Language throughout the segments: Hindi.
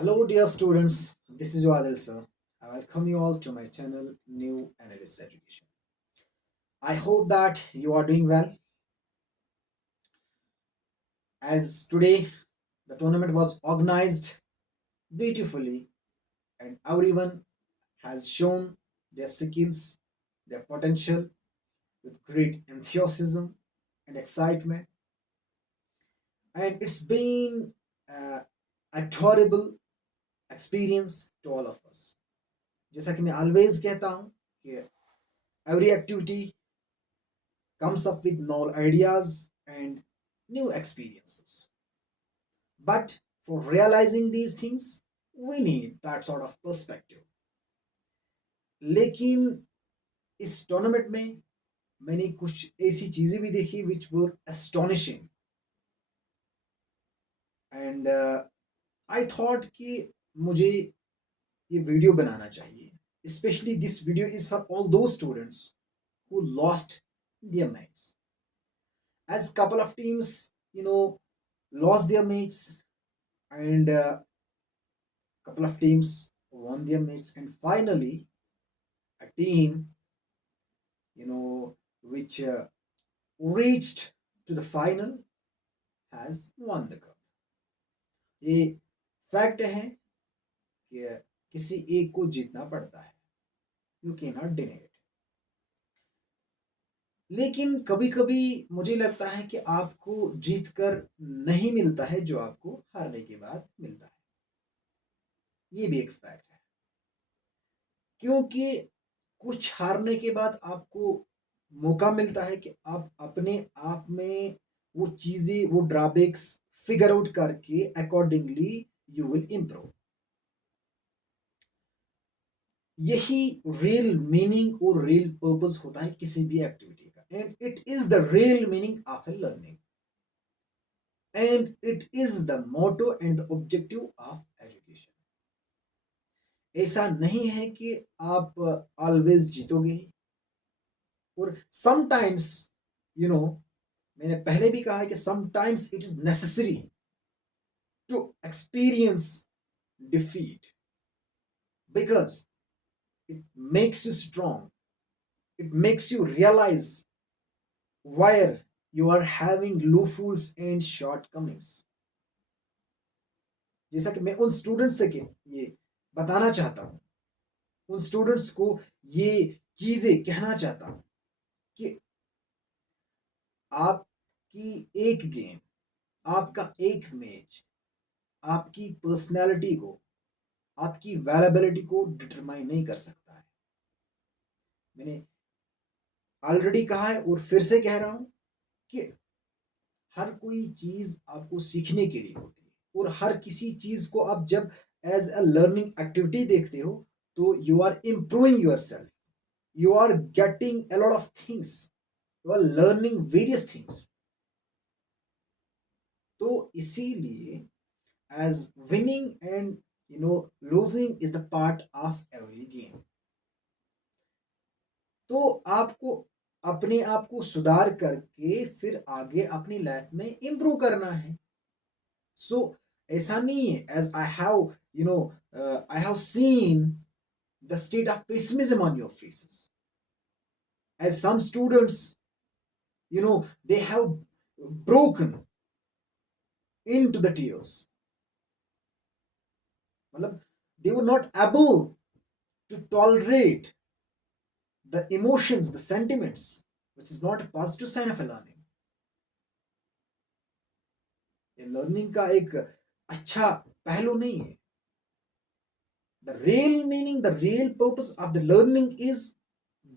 Hello, dear students. This is Wadil sir. I welcome you all to my channel, New Analyst Education. I hope that you are doing well. As today the tournament was organized beautifully, and everyone has shown their skills, their potential with great enthusiasm and excitement. And it's been uh, a adorable experience to all of us. जैसा कि मैं always कहता हूँ कि every activity comes up with novel ideas and new experiences. But for realizing these things, we need that sort of perspective. लेकिन इस टूर्नामेंट में मैंने कुछ ऐसी चीजें भी देखी विच वर एस्टोनिशिंग एंड आई थॉट कि मुझे ये वीडियो बनाना चाहिए specially this video is for all दो students who lost their mates as couple of teams lost their mates and couple of teams won their mates and finally a team which reached to the final has won the cup. ये फैक्ट है कि किसी एक को जीतना पड़ता है. You can not deny it. लेकिन कभी कभी मुझे लगता है कि आपको जीत कर नहीं मिलता है जो आपको हारने के बाद मिलता है. ये भी एक फैक्ट है क्योंकि कुछ हारने के बाद आपको मौका मिलता है कि आप अपने आप में वो चीजें वो ड्रॉबैक्स फिगर आउट करके अकॉर्डिंगली यू विल इम्प्रूव. यही रियल मीनिंग और रियल पर्पस होता है किसी भी एक्टिविटी का. And it is the real meaning of a learning and it is the motto and the objective of education. ऐसा नहीं है कि आप ऑलवेज जीतोगे. और समटाइम्स यू नो मैंने पहले भी कहा है कि sometimes it is necessary to experience defeat because it makes you strong. It makes you realize where you are having loopholes and shortcomings. जैसा कि मैं उन स्टूडेंट्स से के ये बताना चाहता हूँ, उन स्टूडेंट्स को ये चीजें कहना चाहता हूँ कि आपकी एक गेम, आपका एक मैच आपकी पर्सनैलिटी को, आपकी वैलेबिलिटी को डिटरमाइन नहीं कर सकता है. मैंने ऑलरेडी कहा है और फिर से कह रहा हूं कि हर कोई चीज आपको सीखने के लिए होती है और हर किसी चीज को आप जब एज अ लर्निंग एक्टिविटी देखते हो तो you are improving yourself, you are getting a lot of things, you are learning various things. तो इसीलिए as winning and losing is the part of every game. तो आपको अपने आप को सुधार करके फिर आगे अपनी लाइफ में इंप्रूव करना है. सो ऐसा नहीं है as I have I have seen the state of pessimism on your faces as some students they have broken into the tears. मतलब they were not able to tolerate the emotions, the sentiments, which is not a positive sign of a learning. ये लर्निंग का एक अच्छा पहलू नहीं है. The real meaning, the real purpose of the learning is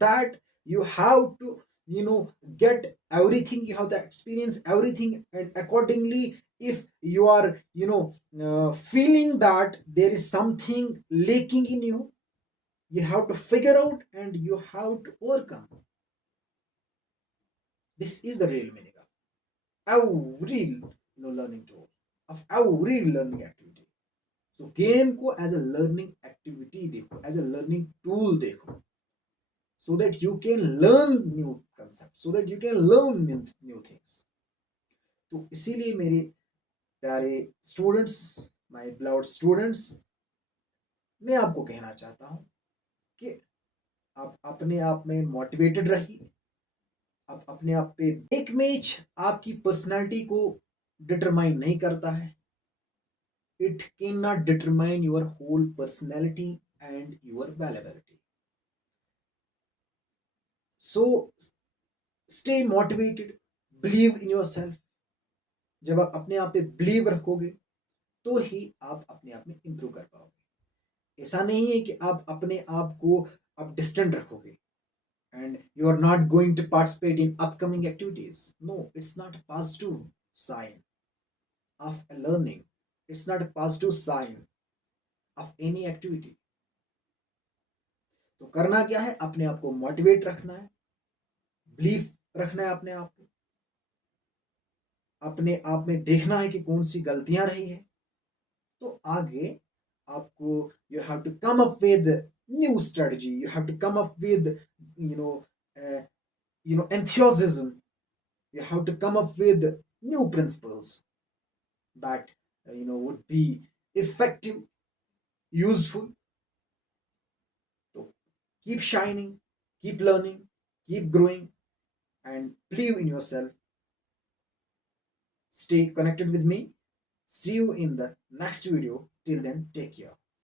that you have to, get everything, you have to experience everything, and accordingly, if you are, feeling that there is something lacking in you, you have to figure out and you have to overcome. This is the real meaning of every, learning tool, of every learning activity. So game को एज अ लर्निंग एक्टिविटी देखो, एज अ लर्निंग टूल देखो, so that you can learn new concepts, so that you can learn new things. तो इसीलिए मेरे प्यारे स्टूडेंट्स, माय बिलोव्ड स्टूडेंट्स, मैं आपको कहना चाहता हूँ कि आप अपने आप में मोटिवेटेड रहिए। आप अपने आप पे एक मैच आपकी पर्सनालिटी को डिटरमाइन नहीं करता है। It can not determine your whole personality and your valuability. So stay motivated, believe in yourself. जब आप अपने आप पे बिलीव रखोगे तो ही आप अपने आप में इंप्रूव कर पाओगे। ऐसा नहीं है कि आप अपने आप को आप डिस्टेंट रखोगे and you are not going to participate in upcoming activities. No, it's not a positive sign of a learning. It's not a positive sign of any activity. तो करना क्या है, अपने आप को मोटिवेट रखना है, बिलीफ रखना है अपने आप पे, अपने आप में देखना है कि कौन सी गलतियां रही है। तो आगे आपको you have to come up with new strategy, you have to come up with you know enthusiasm, you have to come up with new principles that would be effective, useful. So keep shining, keep learning, keep growing, and believe in yourself. Stay connected with me. See you in the next video. Till then, take care.